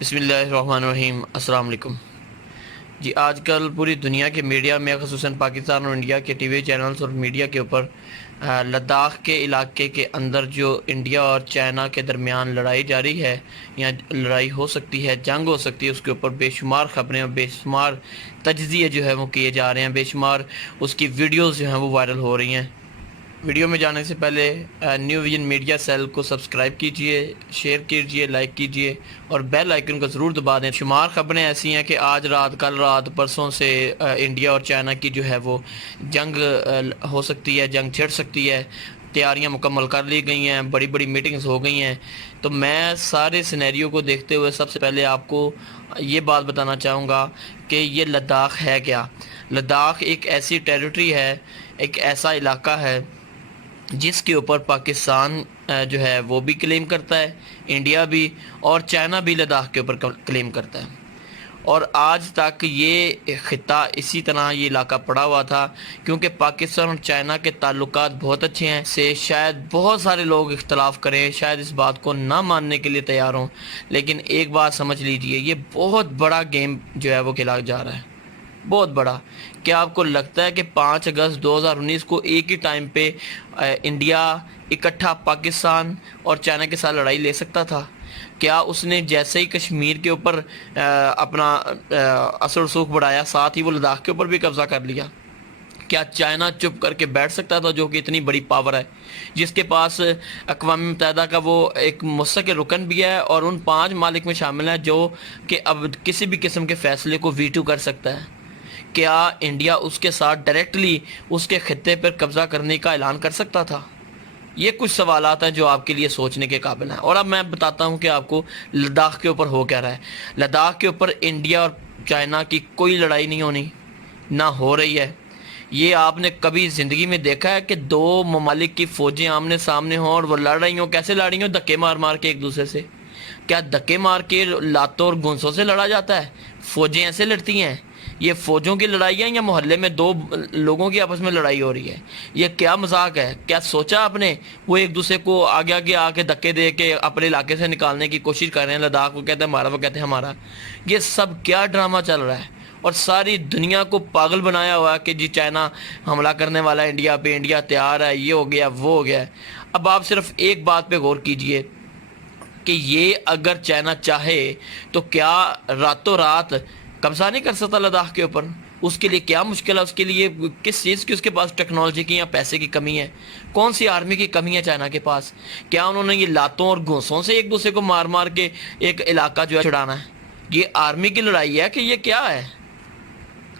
بسم اللہ الرحمن الرحیم۔ السلام علیکم جی۔ آج کل پوری دنیا کے میڈیا میں خصوصاً پاکستان اور انڈیا کے ٹی وی چینلز اور میڈیا کے اوپر لداخ کے علاقے کے اندر جو انڈیا اور چائنا کے درمیان لڑائی جاری ہے یا لڑائی ہو سکتی ہے، جنگ ہو سکتی ہے، اس کے اوپر بے شمار خبریں اور بے شمار تجزیے جو ہے وہ کیے جا رہے ہیں، بے شمار اس کی ویڈیوز جو ہیں وہ وائرل ہو رہی ہیں۔ ویڈیو میں جانے سے پہلے نیو ویژن میڈیا سیل کو سبسکرائب کیجئے، شیئر کیجئے، لائک کیجئے اور بیل آئیکن کو ضرور دبا دیں۔ شمار خبریں ایسی ہیں کہ آج رات، کل رات، پرسوں سے انڈیا اور چائنا کی جو ہے وہ جنگ ہو سکتی ہے، جنگ چھڑ سکتی ہے۔ تیاریاں مکمل کر لی گئی ہیں، بڑی بڑی میٹنگز ہو گئی ہیں۔ تو میں سارے سینیریو کو دیکھتے ہوئے سب سے پہلے آپ کو یہ بات بتانا چاہوں گا کہ یہ لداخ ہے کیا۔ لداخ ایک ایسی ٹیریٹری ہے، ایک ایسا علاقہ ہے جس کے اوپر پاکستان جو ہے وہ بھی کلیم کرتا ہے، انڈیا بھی، اور چائنا بھی لداخ کے اوپر کلیم کرتا ہے۔ اور آج تک یہ خطہ اسی طرح یہ علاقہ پڑا ہوا تھا، کیونکہ پاکستان اور چائنا کے تعلقات بہت اچھے ہیں۔ سے شاید بہت سارے لوگ اختلاف کریں، شاید اس بات کو نہ ماننے کے لیے تیار ہوں، لیکن ایک بات سمجھ لیجئے، یہ بہت بڑا گیم جو ہے وہ کھیلا جا رہا ہے، بہت بڑا۔ کیا آپ کو لگتا ہے کہ 5 اگست 2019 کو ایک ہی ٹائم پہ انڈیا اکٹھا پاکستان اور چائنا کے ساتھ لڑائی لے سکتا تھا؟ کیا اس نے جیسے ہی کشمیر کے اوپر اپنا اثر رسوخ بڑھایا، ساتھ ہی وہ لداخ کے اوپر بھی قبضہ کر لیا؟ کیا چائنا چپ کر کے بیٹھ سکتا تھا، جو کہ اتنی بڑی پاور ہے، جس کے پاس اقوام متحدہ کا وہ ایک مستقل رکن بھی ہے اور ان 5 ممالک میں شامل ہے جو کہ اب کسی بھی قسم کے فیصلے کو ویٹو کر سکتا ہے؟ کیا انڈیا اس کے ساتھ ڈائریکٹلی اس کے خطے پر قبضہ کرنے کا اعلان کر سکتا تھا؟ یہ کچھ سوالات ہیں جو آپ کے لیے سوچنے کے قابل ہیں۔ اور اب میں بتاتا ہوں کہ آپ کو لداخ کے اوپر ہو کیا رہا ہے۔ لداخ کے اوپر انڈیا اور چائنا کی کوئی لڑائی نہیں ہونی، نہ ہو رہی ہے۔ یہ آپ نے کبھی زندگی میں دیکھا ہے کہ 2 ممالک کی فوجیں آمنے سامنے ہوں اور وہ لڑ رہی ہوں؟ کیسے لڑ رہی ہوں؟ دھکے مار مار کے ایک دوسرے سے۔ کیا دھکے مار کے لاتوں اور گونسوں سے لڑا جاتا ہے؟ فوجیں ایسے لڑتی ہیں؟ یہ فوجوں کی لڑائی ہے یا محلے میں 2 لوگوں کی آپس میں لڑائی ہو رہی ہے؟ یہ کیا مذاق ہے؟ کیا سوچا آپ نے؟ وہ ایک دوسرے کو آگے آگے آ کے دھکے دے کے اپنے علاقے سے نکالنے کی کوشش کر رہے ہیں۔ لداخ کو کہتے ہیں ہمارا، وہ کہتے ہیں ہمارا۔ یہ سب کیا ڈرامہ چل رہا ہے؟ اور ساری دنیا کو پاگل بنایا ہوا ہے کہ جی چائنا حملہ کرنے والا ہے انڈیا پہ، انڈیا تیار ہے، یہ ہو گیا، وہ ہو گیا ہے۔ اب آپ صرف ایک بات پہ غور کیجئے کہ یہ اگر چائنا چاہے تو کیا راتوں رات قبضہ نہیں کر سکتا لداخ کے اوپر؟ اس کے لیے کیا مشکل ہے؟ اس کے لیے کس چیز کی اس کے پاس ٹیکنالوجی کی یا پیسے کی کمی ہے؟ کون سی آرمی کی کمی ہے چائنا کے پاس؟ کیا انہوں نے یہ لاتوں اور گھونسوں سے ایک دوسرے کو مار مار کے ایک علاقہ جو ہے چھڑانا ہے؟ یہ آرمی کی لڑائی ہے کہ یہ کیا ہے؟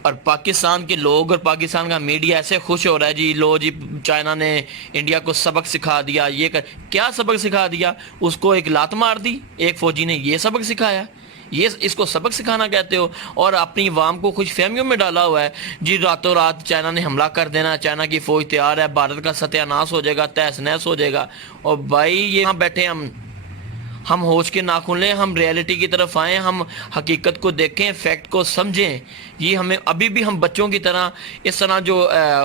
اور پاکستان کے لوگ اور پاکستان کا میڈیا ایسے خوش ہو رہا ہے، جی لو جی چائنا نے انڈیا کو سبق سکھا دیا۔ یہ کیا سبق سکھا دیا؟ اس کو ایک لات مار دی ایک فوجی نے، یہ سبق سکھایا؟ یہ اس کو سبق سکھانا کہتے ہو؟ اور اپنی عوام کو خوش فہمیوں میں ڈالا ہوا ہے، جی راتوں رات چائنا نے حملہ کر دینا، چائنا کی فوج تیار ہے، بھارت کا ستیہ ناش ہو جائے گا، تہس نہس ہو جائے گا۔ اور بھائی یہ یہاں بیٹھے ہم ہوش کے ناخن لیں، ہم ریئلٹی کی طرف آئیں، ہم حقیقت کو دیکھیں، فیکٹ کو سمجھیں۔ یہ ہمیں ابھی بھی ہم بچوں کی طرح اس طرح جو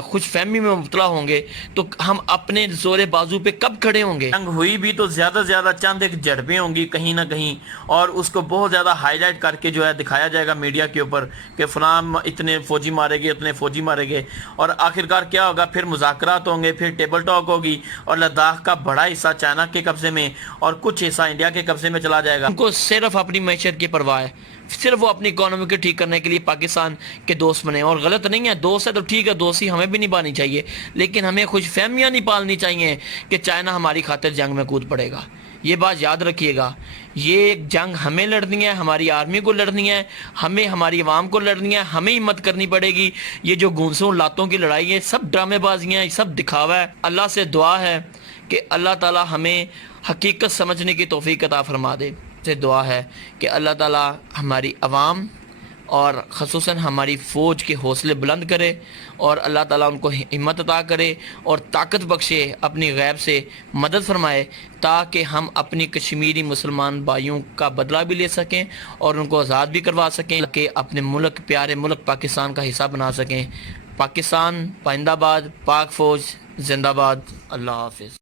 خوش فہمی میں مبتلا ہوں گے تو ہم اپنے زور بازو پہ کب کھڑے ہوں گے؟ جنگ ہوئی بھی تو زیادہ سے زیادہ چند ایک جھڑپیں ہوں گی کہیں نہ کہیں، اور اس کو بہت زیادہ ہائی لائٹ کر کے جو ہے دکھایا جائے گا میڈیا کے اوپر کہ فلاں اتنے فوجی مارے گئے، اتنے فوجی مارے گئے، اور آخرکار کیا ہوگا؟ پھر مذاکرات ہوں گے، پھر ٹیبل ٹاک ہوگی، اور لداخ کا بڑا حصہ چائنا کے قبضے میں اور کچھ حصہ انڈیا کے قبضے میں چلا جائے گا۔ ان کو صرف اپنی معیشت کی پرواہ ہے، صرف وہ اپنی اکانومی کو ٹھیک کرنے کے لیے پاکستان کے دوست بنے۔ اور غلط نہیں ہے، دوست ہے تو ٹھیک ہے، دوستی ہمیں بھی نبھانی چاہیے، لیکن ہمیں خوش فہمیاں نہیں پالنی چاہیے کہ چائنا ہماری خاطر جنگ میں کود پڑے گا۔ یہ بات یاد رکھیے گا، یہ ایک جنگ ہمیں لڑنی ہے، ہماری آرمی کو لڑنی ہے، ہمیں ہماری عوام کو لڑنی ہے، ہمیں ہمت کرنی پڑے گی۔ یہ جو گونسوں لاتوں کی لڑائی ہے، سب ڈرامے بازیاں ہیں، سب دکھاوا ہے۔ اللہ سے دعا ہے کہ اللہ تعالی ہمیں حقیقت سمجھنے کی توفیق عطا فرما دے۔ سے دعا ہے کہ اللہ تعالی ہماری عوام اور خصوصاً ہماری فوج کے حوصلے بلند کرے، اور اللہ تعالیٰ ان کو ہمت عطا کرے اور طاقت بخشے، اپنی غیب سے مدد فرمائے، تاکہ ہم اپنی کشمیری مسلمان بھائیوں کا بدلہ بھی لے سکیں اور ان کو آزاد بھی کروا سکیں، کہ اپنے ملک، پیارے ملک پاکستان کا حصہ بنا سکیں۔ پاکستان پائندہ باد، پاک فوج زندہ باد۔ اللہ حافظ۔